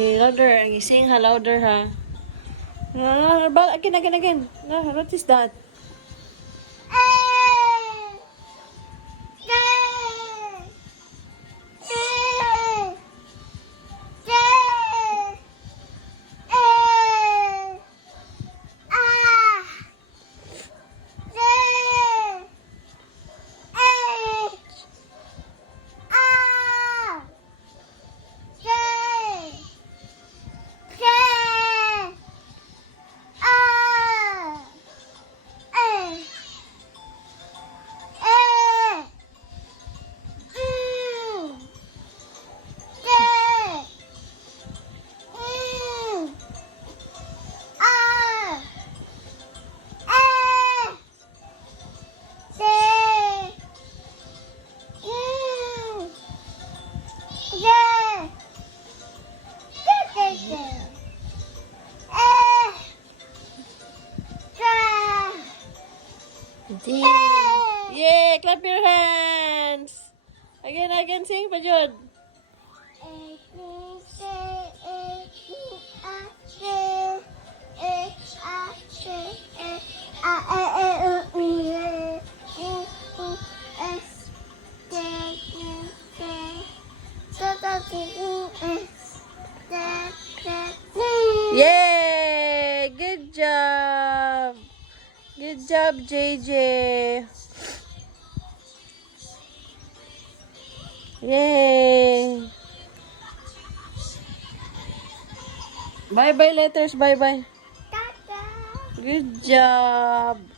Louder. Sing ha, louder ha. Again. What is that? D. Yay! Clap your hands! Again, sing, Pajud. Yay! Good job! Good job, JJ. Yay! Bye-bye letters, bye-bye. Good job.